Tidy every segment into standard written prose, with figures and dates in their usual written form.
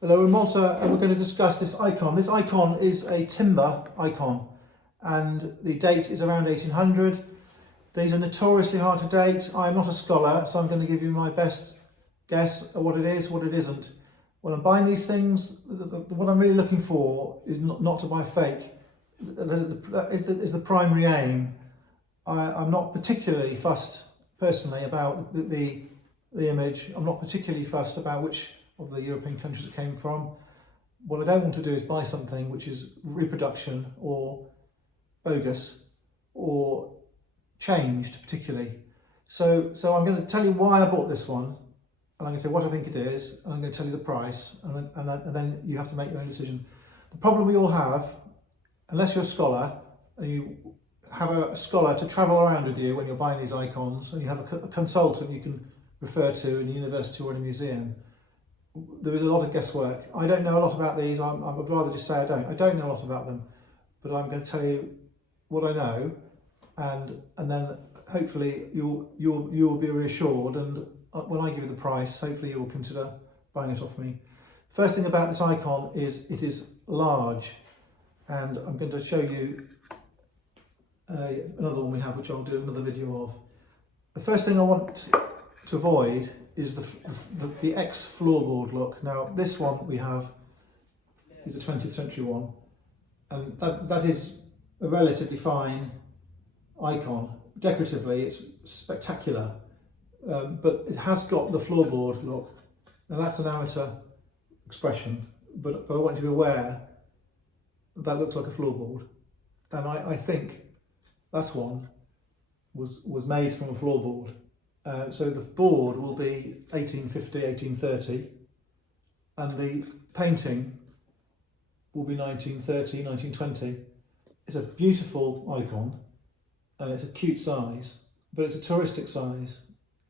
Hello, we're in Malta and we're going to discuss this icon. This icon is a timber icon and the date is around 1800. These are notoriously hard to date. I'm not a scholar, so I'm going to give you my best guess at what it is, what it isn't. When I'm buying these things, what I'm really looking for is not to buy fake. That is the primary aim. I'm not particularly fussed personally about the image. I'm not particularly fussed about which of the European countries it came from. What I don't want to do is buy something which is reproduction or bogus or changed particularly. So I'm going to tell you why I bought this one, and I'm going to tell you what I think it is, and I'm going to tell you the price, and then you have to make your own decision. The problem we all have, unless you're a scholar and you have a scholar to travel around with you when you're buying these icons, and you have a consultant you can refer to in a university or in a museum, there is a lot of guesswork. I don't know a lot about these. I would rather just say I don't know a lot about them, but I'm going to tell you what I know, and then hopefully you'll be reassured, and when I give you the price, hopefully you'll consider buying it off me. First thing about this icon is it is large, and I'm going to show you another one we have, which I'll do another video of. The first thing I want to avoid is the X floorboard look. Now this one we have is a 20th century one, and that is a relatively fine icon. Decoratively it's spectacular, but it has got the floorboard look. Now that's an amateur expression, but I want you to be aware that looks like a floorboard, and I think that one was made from a floorboard. So the board will be 1850, 1830, and the painting will be 1930, 1920. It's a beautiful icon, and it's a cute size, but it's a touristic size,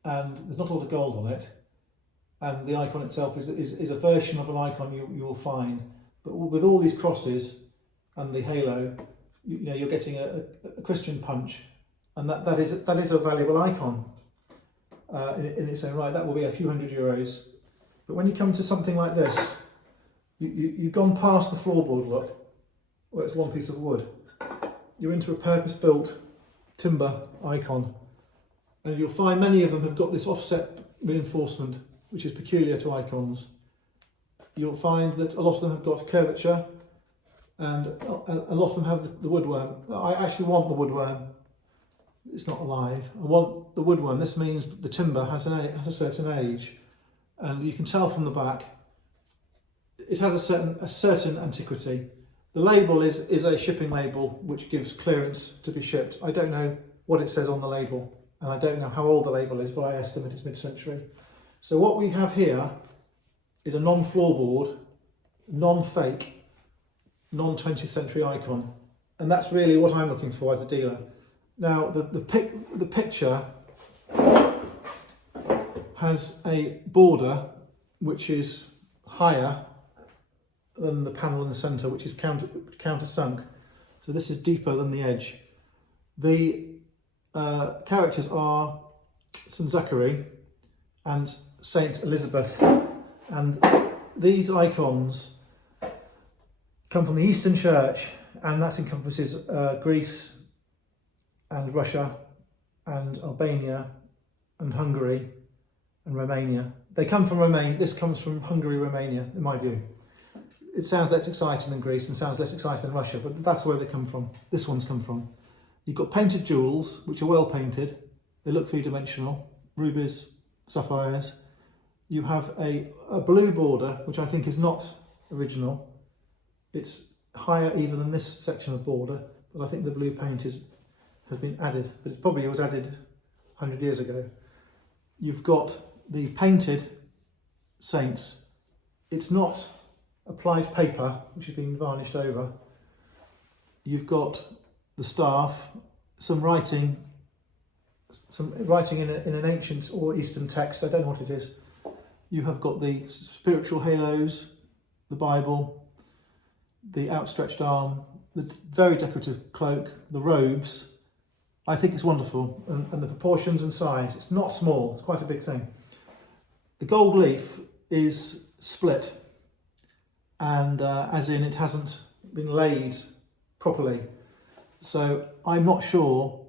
and there's not a lot of gold on it, and the icon itself is a version of an icon you will find, but with all these crosses and the halo, you're getting a Christian punch, and that is a valuable icon. In its own right. That will be a few €100s. But when you come to something like this, you've gone past the floorboard look, where it's one piece of wood. You're into a purpose-built timber icon, and you'll find many of them have got this offset reinforcement, which is peculiar to icons. You'll find that a lot of them have got curvature, and a lot of them have the woodworm. I actually want the woodworm. It's not alive. I want the woodworm. This means that the timber has a certain age, and you can tell from the back it has a certain antiquity. The label is a shipping label which gives clearance to be shipped. I don't know what it says on the label, and I don't know how old the label is, but I estimate it's mid-century. So what we have here is a non-floorboard, non-fake, non-20th century icon, and that's really what I'm looking for as a dealer. Now the picture has a border which is higher than the panel in the centre, which is countersunk. So this is deeper than the edge. The characters are St. Zachary and Saint Elisabeth, and these icons come from the Eastern Church, and that encompasses Greece and Russia and Albania and Hungary and Romania. They come from Romania. This comes from Hungary, Romania, in my view. It sounds less exciting than Greece and sounds less exciting than Russia, but that's where they come from. This one's come from. You've got painted jewels, which are well painted. They look three-dimensional, rubies, sapphires. You have a blue border, which I think is not original. It's higher even than this section of border, but I think the blue paint has been added, but it probably was added 100 years ago. You've got the painted saints. It's not applied paper, which has been varnished over. You've got the staff, some writing in an ancient or Eastern text, I don't know what it is. You have got the spiritual halos, the Bible, the outstretched arm, the very decorative cloak, the robes. I think it's wonderful, and the proportions and size, it's not small, it's quite a big thing. The gold leaf is split, and as in it hasn't been laid properly. So I'm not sure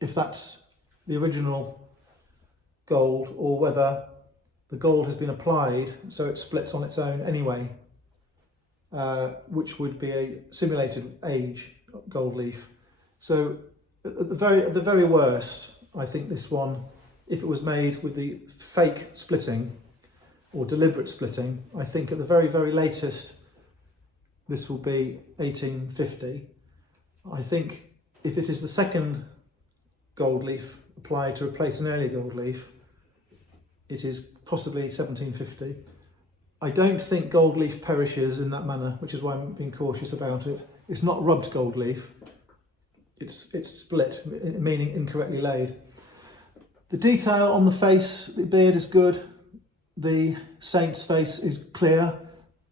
if that's the original gold or whether the gold has been applied so it splits on its own anyway, which would be a simulated age gold leaf. So at the very worst, I think this one, if it was made with the fake splitting or deliberate splitting, I think at the very latest this will be 1850. I think if it is the second gold leaf applied to replace an earlier gold leaf, it is possibly 1750. I don't think gold leaf perishes in that manner, which is why I'm being cautious about it. It's not rubbed gold leaf, it's split, meaning incorrectly laid. The detail on the face, the beard is good, the saint's face is clear,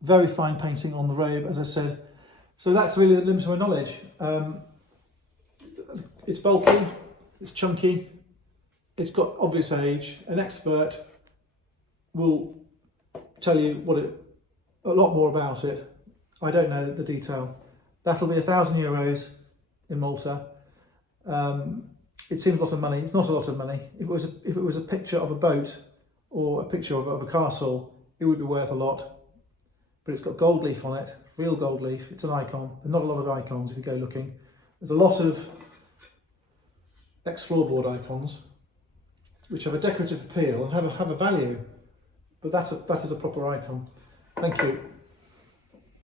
very fine painting on the robe, as I said. So that's really the limit of my knowledge. It's bulky, it's chunky, it's got obvious age. An expert will tell you a lot more about it. I don't know the detail. That'll be €1,000 in Malta. It seems a lot of money. It's not a lot of money. If it was a picture of a boat or a picture of a castle, it would be worth a lot. But it's got gold leaf on it, real gold leaf. It's an icon. There's not a lot of icons if you go looking. There's a lot of ex-floorboard icons which have a decorative appeal and have a value, but that is a proper icon. Thank you.